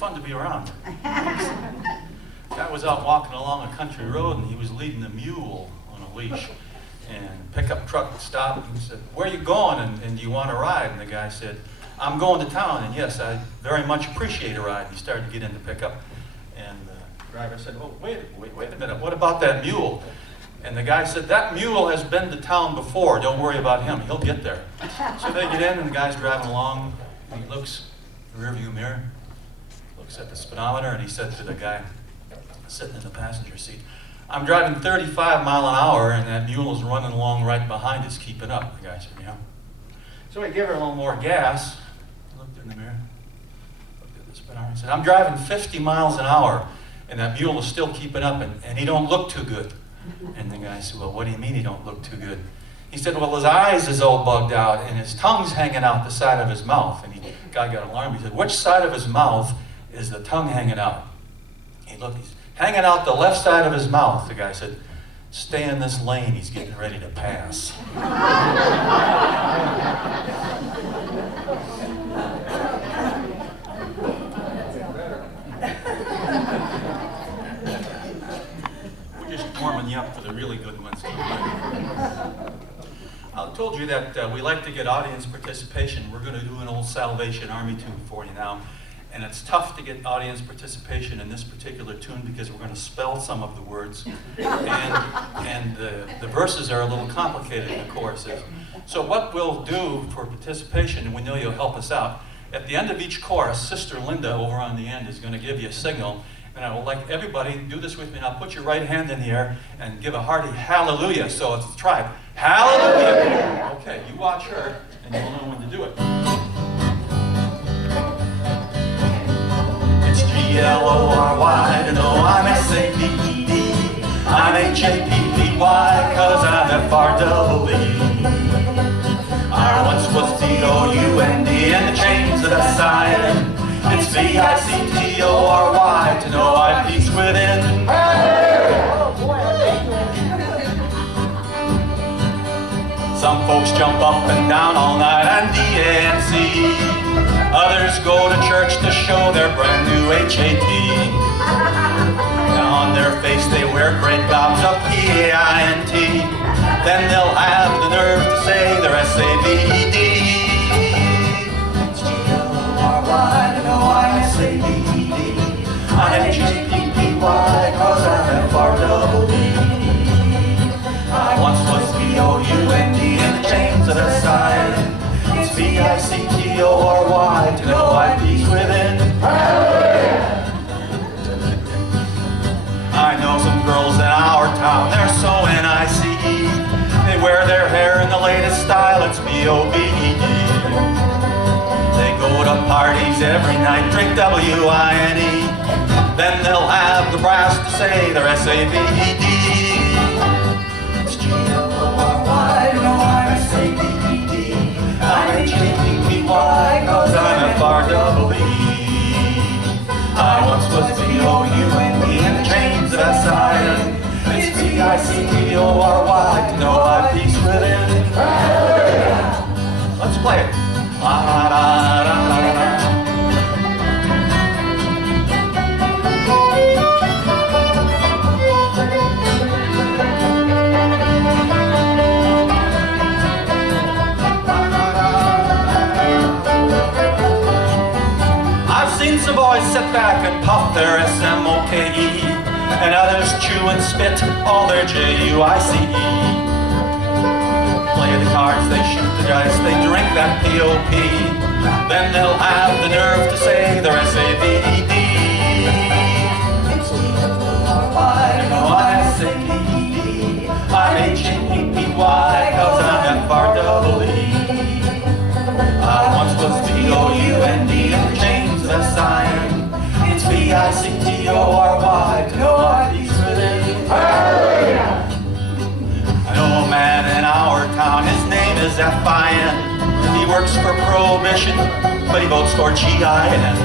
fun to be around. Guy was out walking along a country road, and he was leading a mule on a leash. And pickup truck stopped and said, "Where are you going, and do you want a ride?" And the guy said, "I'm going to town, and yes, I very much appreciate a ride." And he started to get into pickup, and the driver said, "Oh, wait a minute, what about that mule?" And the guy said, "That mule has been to town before, don't worry about him, he'll get there." So they get in, and the guy's driving along, and he looks in the rearview mirror, looks at the speedometer, and he said to the guy sitting in the passenger seat, "I'm driving 35 miles an hour, and that mule is running along right behind us, keeping up." The guy said, "Yeah." So he gave her a little more gas, looked in the mirror, looked at the speedometer, and said, "I'm driving 50 miles an hour, and that mule is still keeping up, and he don't look too good." And the guy said, "Well, what do you mean he don't look too good?" He said, "Well, his eyes is all bugged out, and his tongue's hanging out the side of his mouth." And the guy got alarmed. He said, "Which side of his mouth is the tongue hanging out?" He looked, he's hanging out the left side of his mouth. The guy said, "Stay in this lane, he's getting ready to pass." We're just warming you up for the really good ones. I told you that we like to get audience participation. We're going to do an old Salvation Army tune for you now. And it's tough to get audience participation in this particular tune because we're going to spell some of the words. And the verses are a little complicated in the choruses. So what we'll do for participation, and we know you'll help us out, at the end of each chorus, Sister Linda over on the end is going to give you a signal. And I would like everybody to do this with me. Now put your right hand in the air and give a hearty hallelujah. So it's the tribe. Hallelujah! Okay, you watch her and you'll know when to do it. It's G-L-O-R-Y, to know I'm S-A-V-E-D. I'm H-A-P-P-Y, cause I'm F-R-E-E. I once was D-O-U-N-D, and the chains that I signed. It's V-I-C-T-O-R-Y, to know I peace within. Some folks jump up and down all night and D-A-N-C. Others go to church to show their brand new H-A-T. Now on their face they wear great gobs of P-A-I-N-T. Then they'll have the nerve to say they're S-A-V-E-D. It's G-L-O-R-Y, to know I'm S-A-V-E-D. I'm H-A-P-P-Y, cause I'm F-R-E-E. I once was B-O-U-N-D in the chains of the side. It's V-I-C-T-O-R-Y, to know I peace within. I know some girls in our town, they're so N-I-C-E. They wear their hair in the latest style, it's B-O-B-E-D. They go to parties every night, drink W-I-N-E. Then they'll have the brass to say they're S-A-V-E-D. It's G-L-O-R-Y, to know I'm S-A-V-E-D. I'm H-A-P-P-Y, cause I'm F-R-E-E. I once was B-O-U-N-D in the chains that I signed. It's V-I-C-T-O-R-Y, to know I peace within. Let's play it. La-da-da-da-da-da. Some boys sit back and puff their S-M-O-K-E, and others chew and spit all their J-U-I-C-E. Play the cards, they shoot the dice, they drink that P-O-P. Then they'll have the nerve to say they're S-A-V-E-D. It's G-L-O-R-Y, to know I'm S-A-V-E-D. I'm H-A-P-P-Y, cause I'm F-R-E-E. I once was B-O-U-N-D in the chains that I signed. It's V-I-C-T-O-R-Y, to know I peace within. I know a man in our town, his name is F-I-N. He works for Prohibition, but he votes for G-I-N.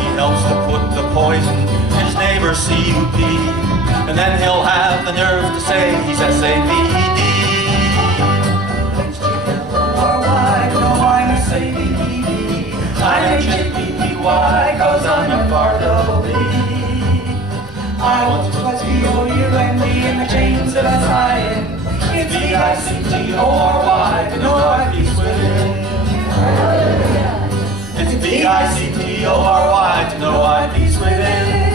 He helps to put the poison in his neighbor's C-U-P. And then he'll have the nerve to say he's S-A-V-E-D. I'm H-A-P-P-Y, Why? 'Cause I'm a part of thee. I once was B-O-U-N-D in the chains that I tie in. It's B-I-C-T-O-R-Y to know our peace within. It's B-I-C-T-O-R-Y to know our peace within.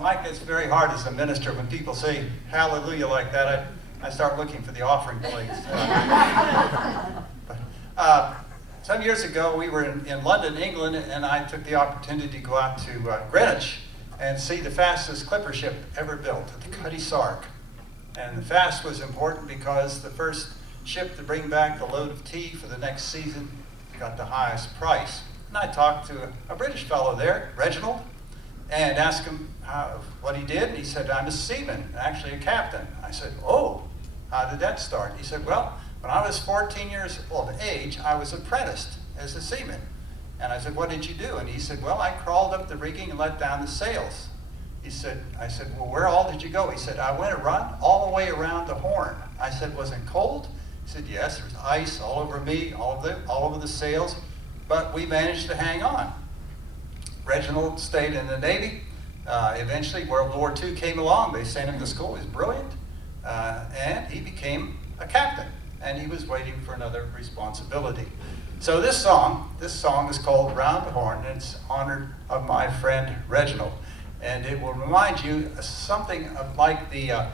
Mike, it's very hard as a minister when people say hallelujah like that. I start looking for the offering plates. Some years ago, we were in London, England, and I took the opportunity to go out to Greenwich and see the fastest clipper ship ever built, the Cutty Sark. And the fast was important because the first ship to bring back the load of tea for the next season got the highest price. And I talked to a British fellow there, Reginald, and asked him what he did. And he said, I'm a seaman, actually a captain. I said, oh, how did that start? He said, well, when I was 14 years of age, I was apprenticed as a seaman. And I said, what did you do? And he said, well, I crawled up the rigging and let down the sails. I said, well, where all did you go? He said, I went all the way around the Horn. I said, was it cold? He said, yes, there was ice all over me, all over the sails, but we managed to hang on. Reginald stayed in the Navy. Eventually, World War II came along. They sent him to school. He was brilliant. And he became a captain. And he was waiting for another responsibility. So this song is called Round the Horn, and it's honored of my friend Reginald. And it will remind you something of like the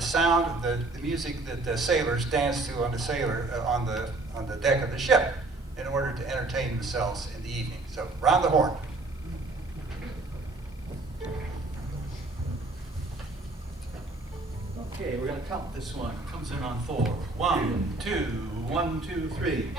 sound, the music that the sailors dance to on the deck of the ship in order to entertain themselves in the evening. So, Round the Horn. Okay, we're going to count this one. It comes in on 4. 1, 2, 1, 2, 3.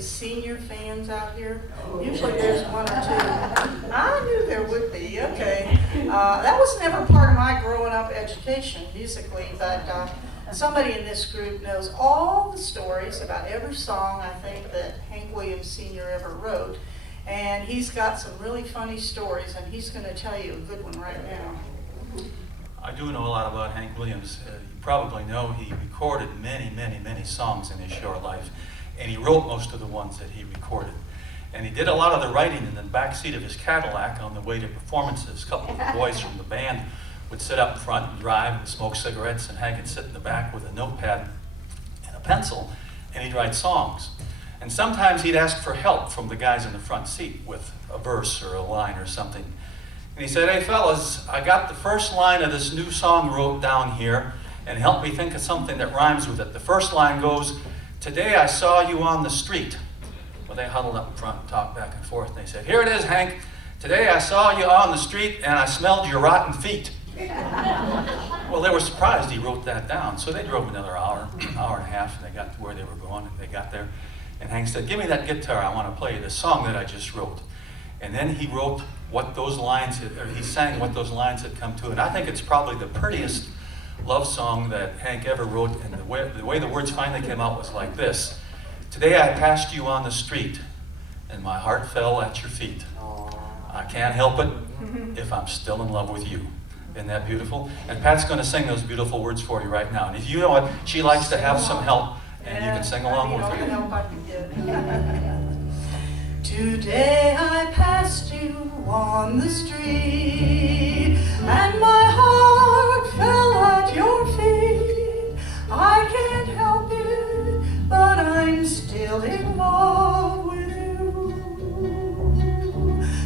Senior fans out here? Usually there's one or two. I knew there would be, okay. That was never part of my growing up education musically, but somebody in this group knows all the stories about every song I think that Hank Williams Sr. ever wrote. And he's got some really funny stories, and he's going to tell you a good one right now. I do know a lot about Hank Williams. You probably know he recorded many, many, many songs in his short life. And he wrote most of the ones that he recorded. And he did a lot of the writing in the back seat of his Cadillac on the way to performances. A couple of the boys from the band would sit up front and drive and smoke cigarettes, and Hank would sit in the back with a notepad and a pencil, and he'd write songs. And sometimes he'd ask for help from the guys in the front seat with a verse or a line or something. And he said, hey fellas, I got the first line of this new song wrote down here, and help me think of something that rhymes with it. The first line goes, today I saw you on the street. Well, they huddled up in front and talked back and forth, and they said, here it is, Hank. Today I saw you on the street, and I smelled your rotten feet. Well, they were surprised he wrote that down, so they drove another hour and a half, and they got to where they were going, and they got there. And Hank said, give me that guitar, I want to play you this song that I just wrote. And then he wrote what those lines, or he sang what those lines had come to, and I think it's probably the prettiest love song that Hank ever wrote, and the way the words finally came out was like this. Today I passed you on the street, and my heart fell at your feet. I can't can't help it if I'm still in love with you. Isn't that beautiful? And Pat's going to sing those beautiful words for you right now. And if you know it, she likes to have some help, and you can sing along with her. Help I can get. Today I passed you on the street, and my heart fell at your feet. I can't help it, but I'm still in love with you.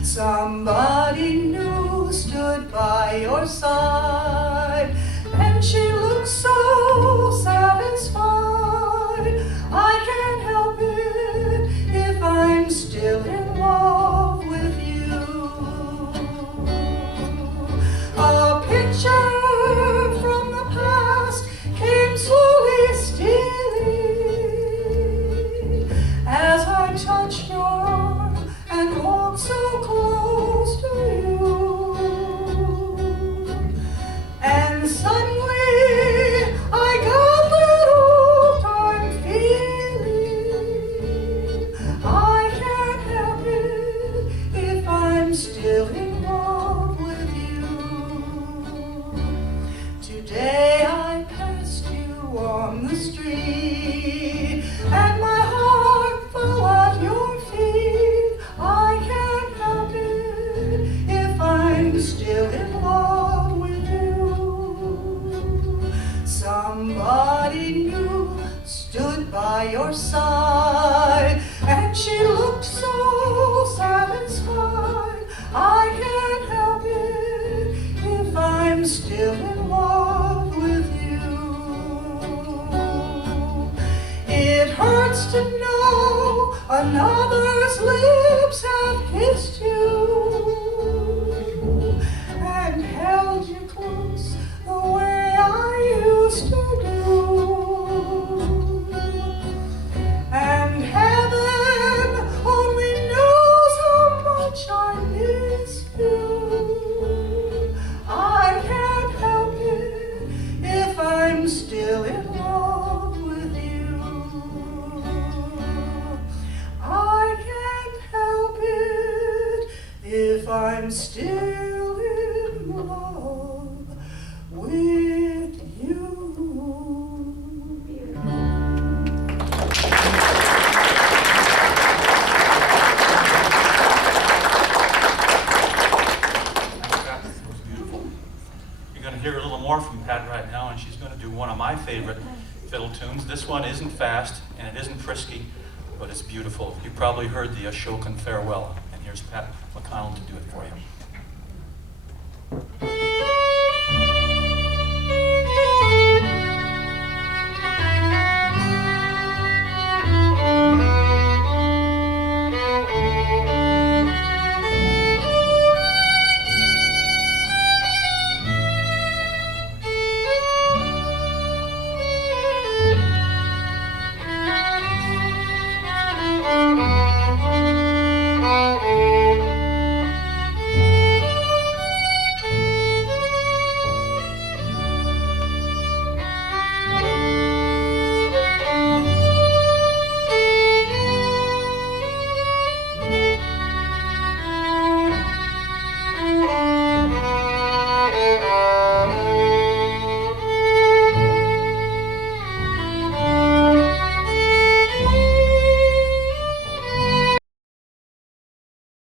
Somebody new stood by your side, and she looked so satisfied. I can't help it if I'm still in love with you. A picture from the past came slowly stealing as I touched your arm and walked so close to you. And suddenly I got that old time feeling. I can't help it if I'm still in love with you. Today I passed you on the street, and my heart fell at your feet. I can't help it if I'm still in love with you. Somebody new stood by your side, and she looked so satisfied. I can't help it if I'm still in love with you. It hurts to know another's lips have kissed you and held you close the way I used to do. And heaven only knows how much I miss you. I can't help it if I'm still in love with you. I can't help it if I'm still in love with you. That was beautiful. You're going to hear a little more from Pat right now, and she's going to do one of my favorite fiddle tunes. This one isn't fast, and it isn't frisky, but it's beautiful. You probably heard the Ashokan Farewell, and here's Pat McConnell to do it for you.